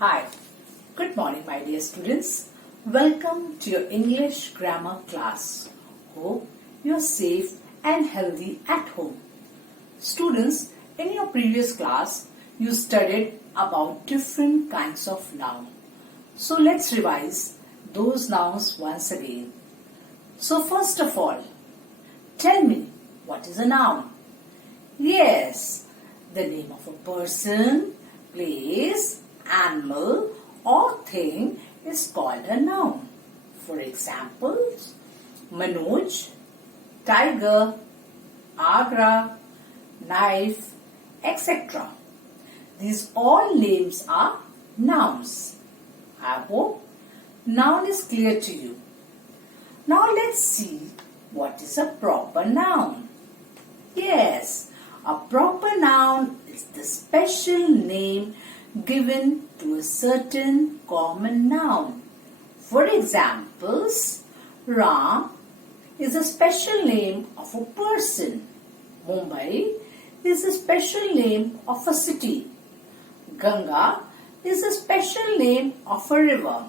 Hi, good morning my dear students. Welcome to your English grammar class. Hope you are safe and healthy at home. Students, in your previous class, you studied about different kinds of noun. So let's revise those nouns once again. So first of all, tell me, what is a noun? Yes, the name of a person, place, animal or thing is called a noun. For example, Manoj, tiger, Agra, knife, etc. These all names are nouns. I hope noun is clear to you. Now let's see what is a proper noun. Yes, a proper noun is the special name given to a certain common noun. For examples, Ram is a special name of a person. Mumbai is a special name of a city. Ganga is a special name of a river.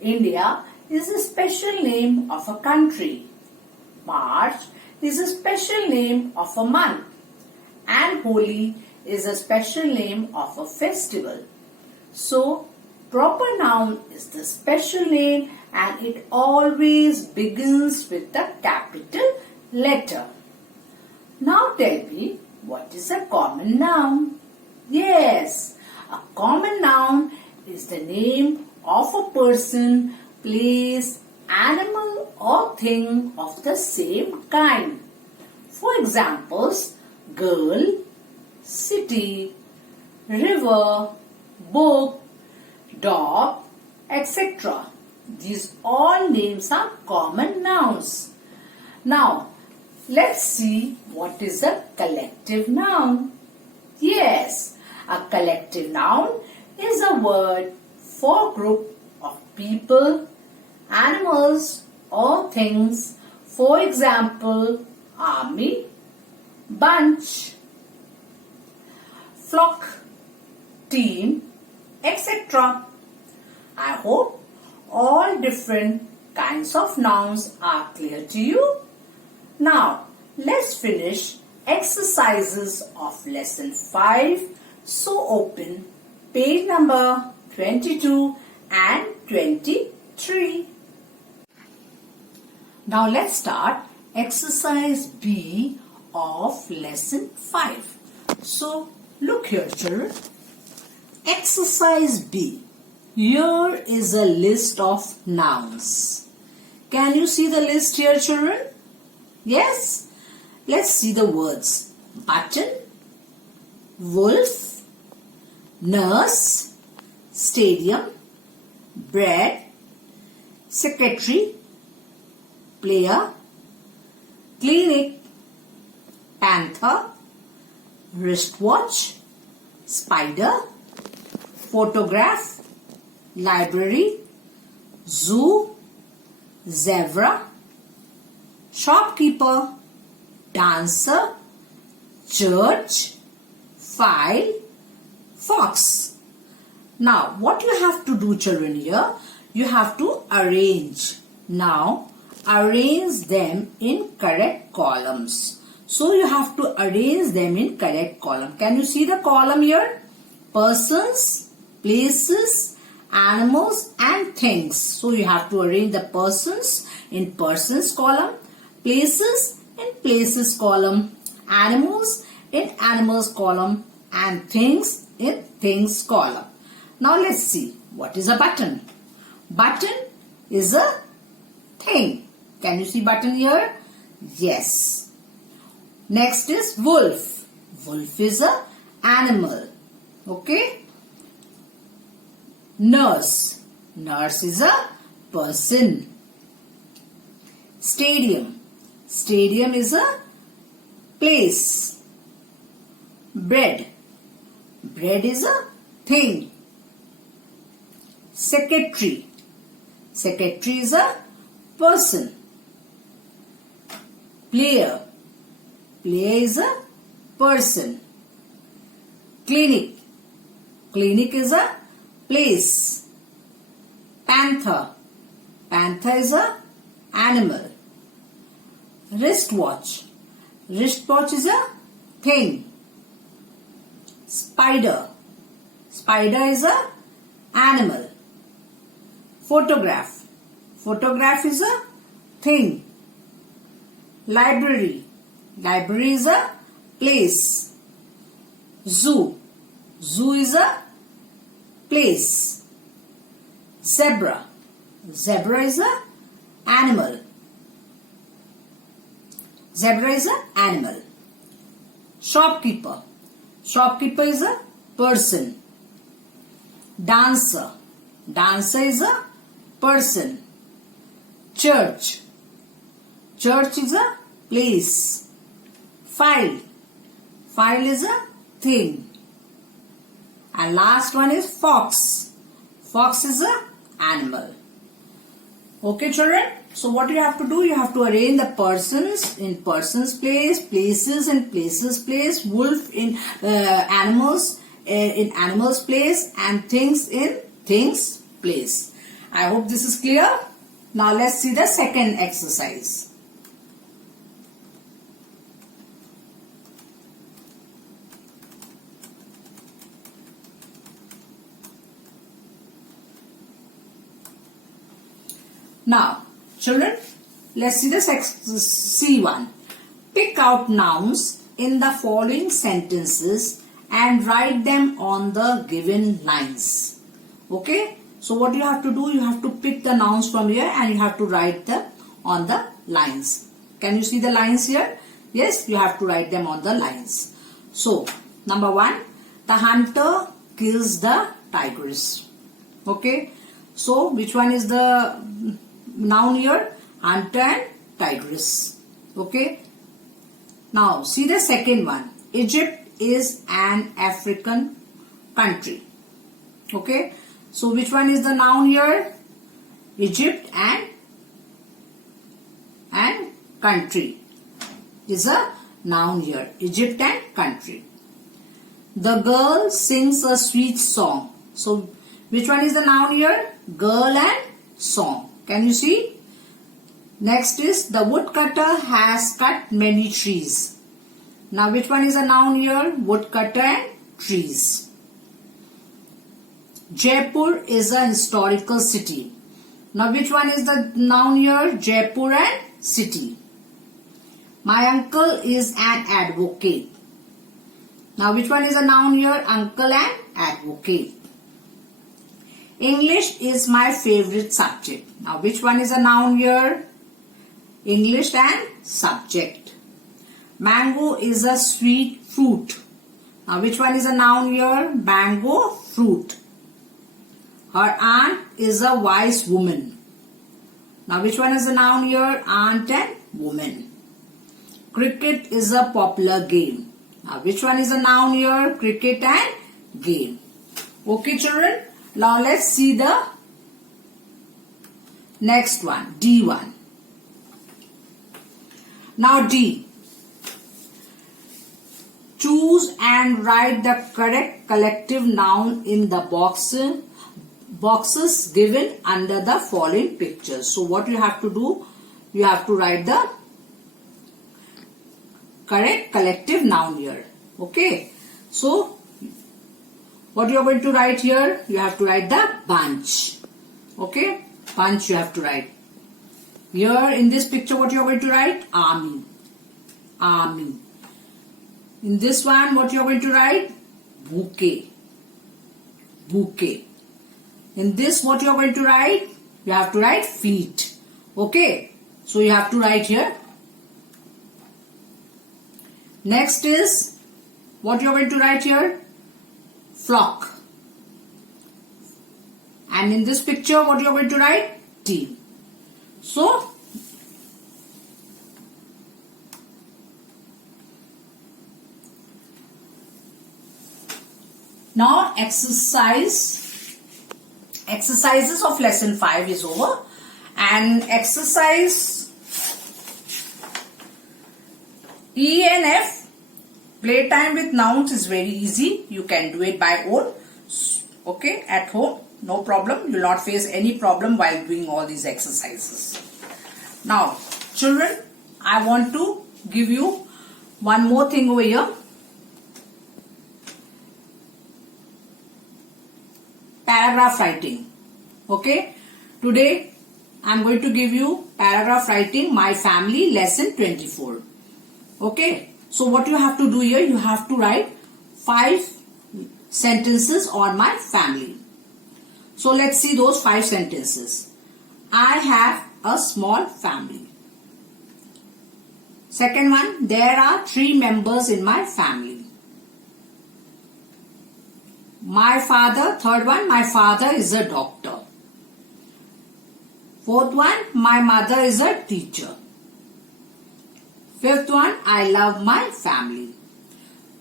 India is a special name of a country. March is a special name of a month. And Holi is a special name of a festival. So, proper noun is the special name and it always begins with the capital letter. Now tell me, what is a common noun? Yes, a common noun is the name of a person, place, animal or thing of the same kind. For examples, girl, city, river, book, dog, etc. These all names are common nouns. Now, let's see what is a collective noun. Yes, a collective noun is a word for a group of people, animals or things. For example, army, bunch, flock, team, etc. I hope all different kinds of nouns are clear to you. Now, let's finish exercises of lesson 5. So open page number 22 and 23. Now let's start exercise B of lesson 5. So look here children. Exercise B. Here is a list of nouns. Can you see the list here children? Yes? Let's see the words. Button, wolf, nurse, stadium, bread, secretary, player, clinic, panther, wristwatch, spider, photograph, library, zoo, zebra, shopkeeper, dancer, church, file, fox. Now, what you have to do children here, you have to arrange. Now, arrange them in correct columns. So, you have to arrange them in correct column. Can you see the column here? Persons, places, animals and things. So, you have to arrange the persons in persons column, places in places column, animals in animals column and things in things column. Now let's see, what is a button? Button is a thing. Can you see button here? Yes. Next is wolf. Wolf is a animal. Okay. Nurse. Nurse is a person. Stadium. Stadium is a place. Bread. Bread is a thing. Secretary. Secretary is a person. Player. Player is a person. Clinic. Clinic is a place. Panther. Panther is a animal. Wristwatch. Wristwatch is a thing. Spider. Spider is a animal. Photograph. Photograph is a thing. Library. Library is a place. Zoo. Zoo is a place. Zebra. Zebra is a animal. Zebra is a animal. Shopkeeper. Shopkeeper is a person. Dancer. Dancer is a person. Church. Church is a place. File. File is a thing. And last one is fox. Fox is a animal. Okay, children. So what you have to do? You have to arrange the persons in persons place, places in places place, wolf in animals in animals place, and things in things place. I hope this is clear. Now let's see the second exercise. Now, children, let's see the C1. Pick out nouns in the following sentences and write them on the given lines. Okay? So what you have to do, you have to pick the nouns from here and you have to write them on the lines. Can you see the lines here? Yes, you have to write them on the lines. So, number 1, the hunter kills the tigress. Okay? So, which one is the noun here? Hunter and tigress. Okay. Now see the second one. Egypt is an African country. Okay. So which one is the noun here? Egypt and country is a noun here. Egypt and country. The girl sings a sweet song. So which one is the noun here? Girl and song. Can you see? Next is the woodcutter has cut many trees. Now which one is a noun here? Woodcutter and trees. Jaipur is a historical city. Now which one is the noun here? Jaipur and city. My uncle is an advocate. Now which one is a noun here? Uncle and advocate. English is my favorite subject. Now which one is a noun here? English and subject. Mango is a sweet fruit. Now which one is a noun here? Mango, fruit. Her aunt is a wise woman. Now which one is a noun here? Aunt and woman. Cricket is a popular game. Now which one is a noun here? Cricket and game. Okay, children. Now let's see the next one, D1. Now D. Choose and write the correct collective noun in the boxes given under the following pictures. So what you have to do, you have to write the correct collective noun here. Okay. So what you are going to write here? You have to write the bunch. Okay. Bunch you have to write. Here in this picture what you are going to write? Army. Army. In this one what you are going to write? Bouquet. Bouquet. In this what you are going to write? You have to write feet. Okay. So you have to write here. Next is what you are going to write here? Flock. And in this picture what you are going to write? Team. So now exercises of lesson 5 is over, and exercise E and F, playtime with nouns, is very easy. You can do it by own. Okay, at home, no problem. You will not face any problem while doing all these exercises. Now, children, I want to give you one more thing over here. Paragraph writing. Okay, today I am going to give you paragraph writing, my family, lesson 24. Okay, so what you have to do here, you have to write 5 sentences on my family. So let's see those 5 sentences. I have a small family. Second one, there are 3 members in my family. My father, third one, my father is a doctor. Fourth one, my mother is a teacher. Fifth one, I love my family.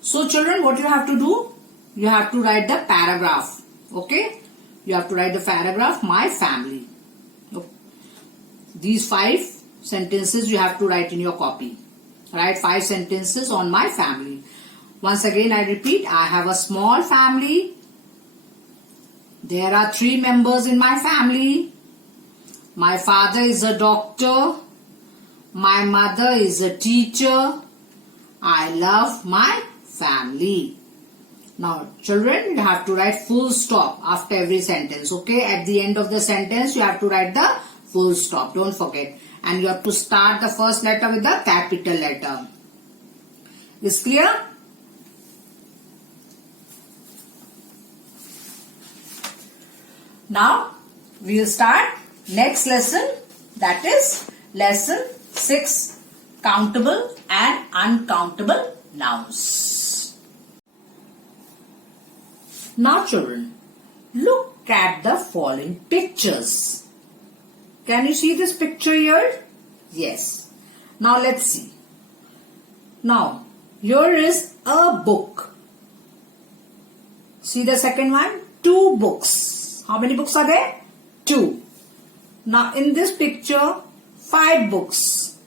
So children, what you have to do? You have to write the paragraph. Okay? You have to write the paragraph, my family. These 5 sentences you have to write in your copy. Write 5 sentences on my family. Once again I repeat, I have a small family. There are 3 members in my family. My father is a doctor. My mother is a teacher. I love my family. Now children, you have to write full stop after every sentence. Okay, at the end of the sentence you have to write the full stop. Don't forget. And you have to start the first letter with the capital letter. Is clear? Now we will start next lesson, that is lesson 6, countable and uncountable nouns. Now children, look at the following pictures. Can you see this picture here? Yes. Now let's see. Now here is a book. See the second one? 2 books. How many books are there? 2. Now in this picture, 5 books.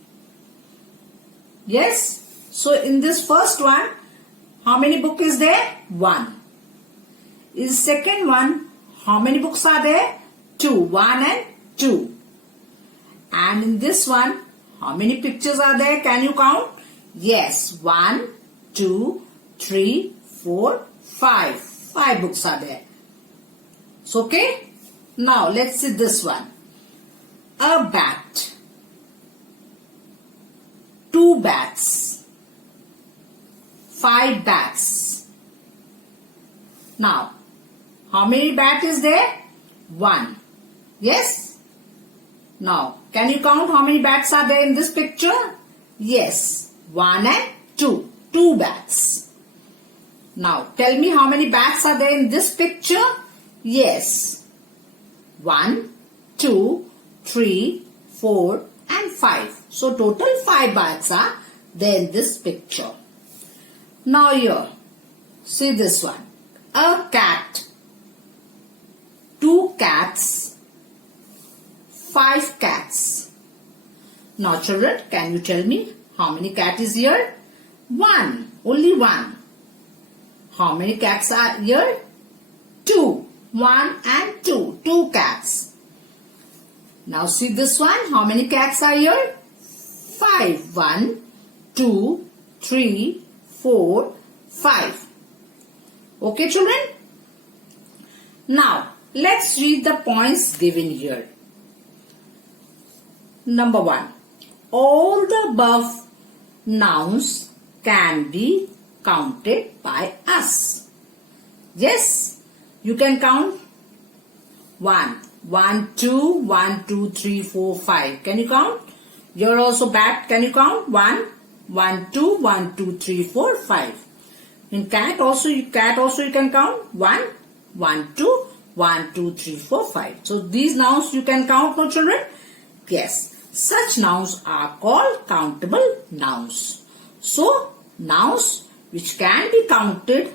Yes. So in this first one, how many books is there? 1. In second one, how many books are there? 2. 1 and 2. And in this one, how many pictures are there? Can you count? Yes. 1, 2, 3, 4, 5. 5 books are there. So okay. Now let's see this one. A bat. 2 bats. 5 bats. Now, how many bats is there? 1. Yes? Now, can you count how many bats are there in this picture? Yes. 1 and 2. 2 bats. Now, tell me how many bats are there in this picture? Yes. 1, 2, 3, 4 and 5. So, total 5 bats are there in this picture. Now here, see this one. A cat. 2 cats. 5 cats. Now children, can you tell me how many cats is here? 1. Only 1. How many cats are here? 2. 1 and 2. 2 cats. Now see this one. How many cats are here? 5. 1, 2, 3, 4, 5. Okay children? Now let's read the points given here. Number 1. All the above nouns can be counted by us. Yes, you can count 1, 1, 2, 1, 2, 3, 4, 5. Can you count? You're also bat. Can you count? 1, 1, 2, 1, 2, 3, 4, 5. In cat also you can count 1, 1, 2, 1, 2, 3, 4, 5. So these nouns you can count, no children? Yes. Such nouns are called countable nouns. So nouns which can be counted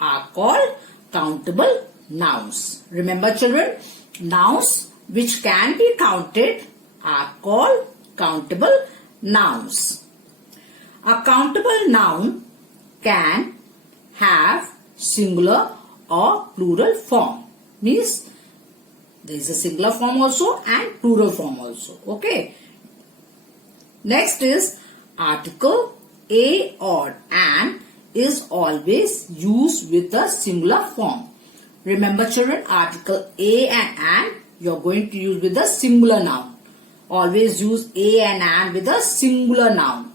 are called countable nouns. Remember children, nouns which can be counted are called countable nouns. A countable noun can have singular or plural form. Means there is a singular form also and plural form also. Okay. Next is article a or an is always used with a singular form. Remember children, article a and an you are going to use with a singular noun. Always use a and an with a singular noun.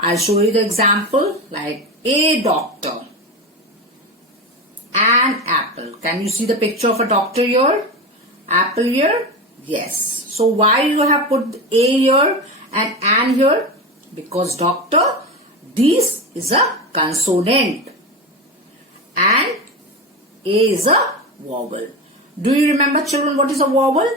I'll show you the example like a doctor, an apple. Can you see the picture of a doctor here? Apple here? Yes. So why you have put a here and an here? Because doctor, this is a consonant and a is a vowel. Do you remember children what is a vowel?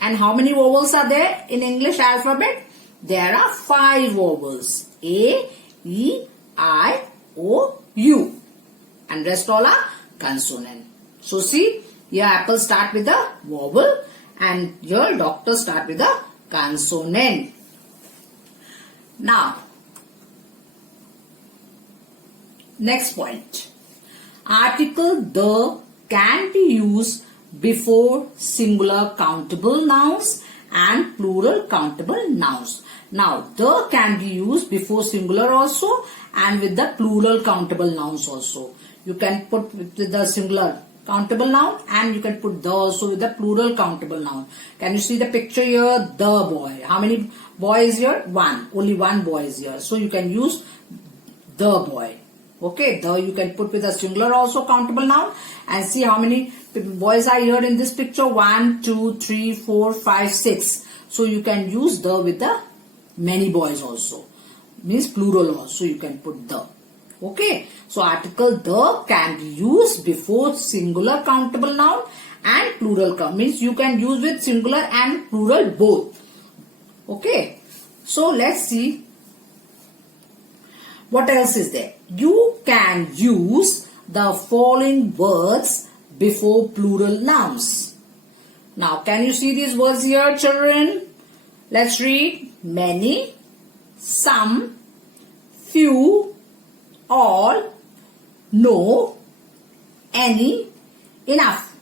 And how many vowels are there in English alphabet? There are 5 vowels. A, E, I, O, U. And rest all are consonant. So see, your apple start with a vowel and your doctor start with a consonant. Now, next point. Article the can be used before singular countable nouns and plural countable nouns. Now, the can be used before singular also and with the plural countable nouns also. You can put with the singular countable noun and you can put the also with the plural countable noun. Can you see the picture here? The boy. How many boys here? 1. Only 1 boy is here. So you can use the boy. Okay, the you can put with a singular also countable noun and see how many boys are here in this picture. 1, 2, 3, 4, 5, 6. So you can use the with the many boys also. Means plural also you can put the. Okay, so article the can be used before singular countable noun and plural count. Means you can use with singular and plural both. Okay, so let's see what else is there. You can use the following words before plural nouns. Now, can you see these words here, children? Let's read. Many, some, few, all, no, any, enough.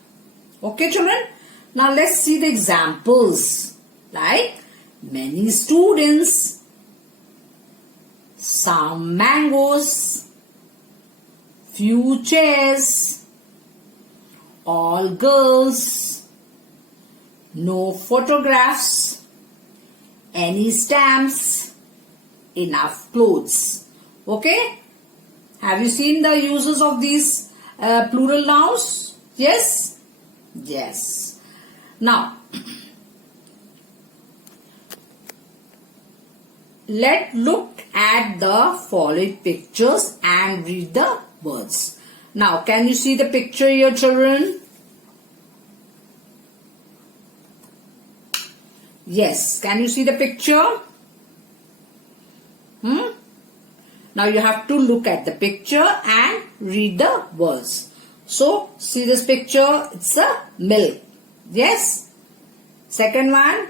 Okay, children? Now, let's see the examples. Like, many students, some mangoes, few chairs, all girls, no photographs, any stamps, enough clothes. Okay? Have you seen the uses of these plural nouns? Yes? Yes. Now, let's look at the following pictures and read the words. Now, can you see the picture here, children? Yes. Can you see the picture? Now, you have to look at the picture and read the words. So, see this picture. It's a milk. Yes. Second one,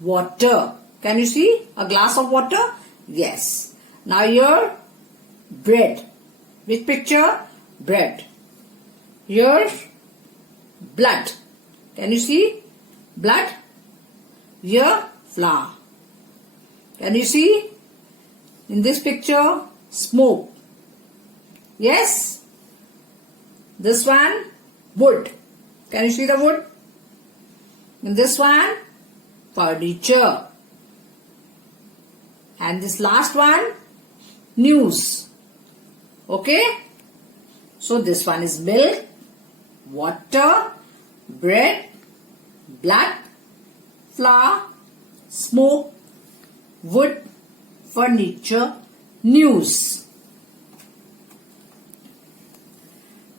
water. Can you see a glass of water? Yes. Now here, bread. Which picture? Bread. Here, blood. Can you see? Blood. Here, flour. Can you see? In this picture, smoke. Yes? This one, wood. Can you see the wood? In this one, furniture. And this last one, news. Okay? So this one is milk, water, bread, blood, flour, smoke, wood, furniture, news.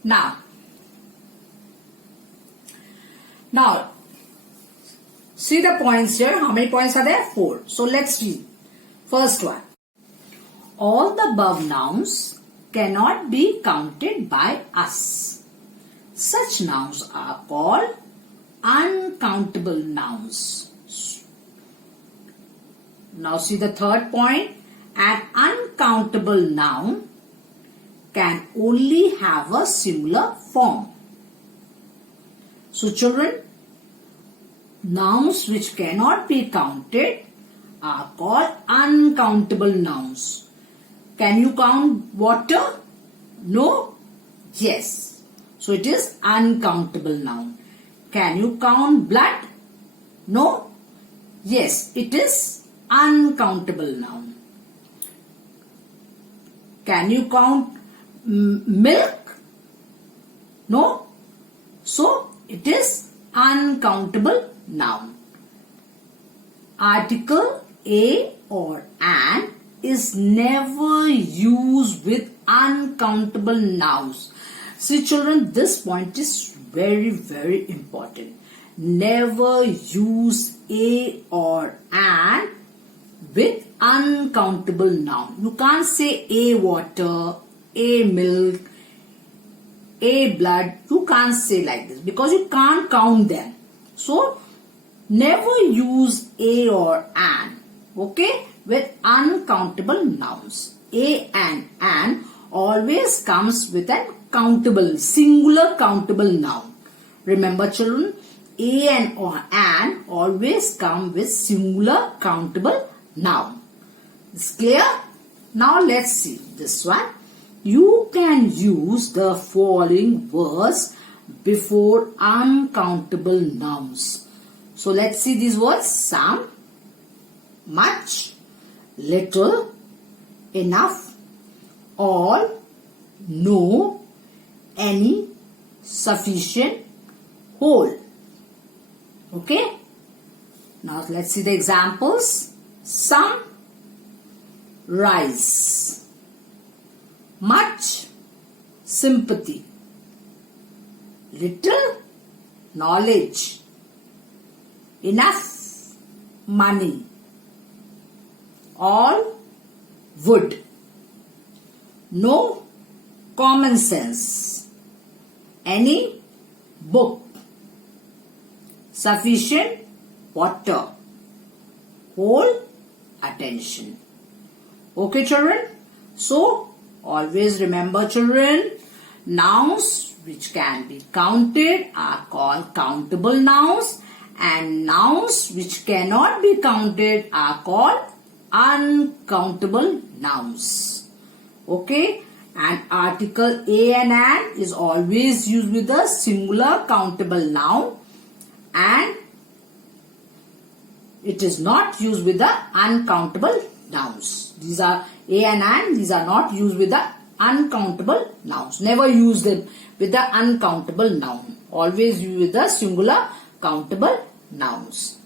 Now, see the points here. How many points are there? 4. So let's read. First one. All the above nouns cannot be counted by us. Such nouns are called uncountable nouns. Now see the third point. An uncountable noun can only have a singular form. So children, nouns which cannot be counted are called uncountable nouns. Can you count water? No? Yes. So it is uncountable noun. Can you count blood? No? Yes, it is uncountable noun. Can you count milk? No? So it is uncountable noun. Article a or an is never used with uncountable nouns. See children, this point is very, very important. Never use a or an with uncountable noun. You can't say a water, a milk, a blood. You can't say like this because you can't count them. So never use a or an, okay, with uncountable nouns. A and an always comes with an countable, singular countable noun. Remember children, a and or an always come with singular countable noun. It's clear? Now let's see this one. You can use the following words before uncountable nouns. So let's see these words. Some, much, little, enough, all, no, any, sufficient, whole. Okay? Now let's see the examples. Some, rise. Much, sympathy. Little, knowledge. Enough, money. All, wood. No, common sense. Any, book. Sufficient, water. Whole, attention. Okay children? So, always remember children, nouns which can be counted are called countable nouns and nouns which cannot be counted are called uncountable nouns. Okay? And article a and an is always used with a singular countable noun and it is not used with the uncountable nouns. These are a and an, these are not used with the uncountable nouns. Never use them with the uncountable noun. Always use with the singular countable nouns.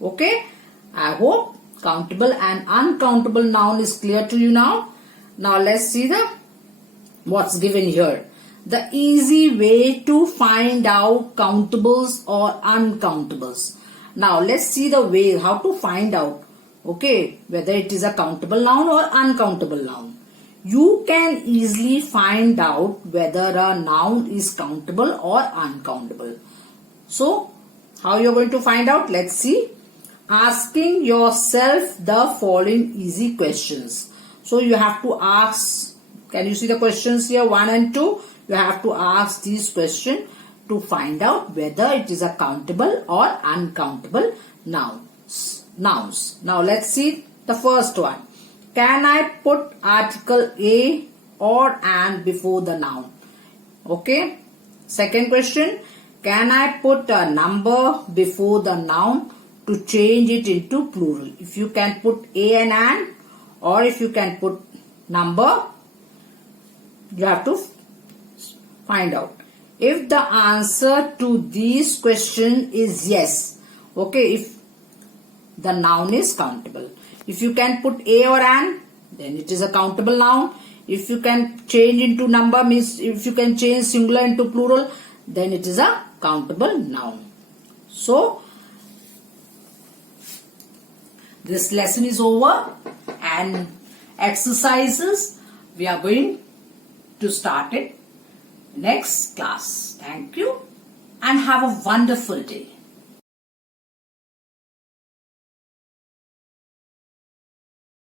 Okay? I hope countable and uncountable noun is clear to you now. Now let's see the what's given here. The easy way to find out countables or uncountables. Now let's see the way how to find out, okay, whether it is a countable noun or uncountable noun. You can easily find out whether a noun is countable or uncountable. So how you are going to find out? Let's see. Asking yourself the following easy questions. So you have to ask, can you see the questions here 1 and 2? You have to ask these questions to find out whether it is a countable or uncountable nouns. Now let's see the first one. Can I put article a or an before the noun? Okay. Second question. Can I put a number before the noun to change it into plural? If you can put a and an or if you can put number, you have to find out. If the answer to these questions is yes, okay, if the noun is countable. If you can put a or an, then it is a countable noun. If you can change into number, means if you can change singular into plural, then it is a countable noun. So, this lesson is over and exercises we are going to start it next class. Thank you and have a wonderful day.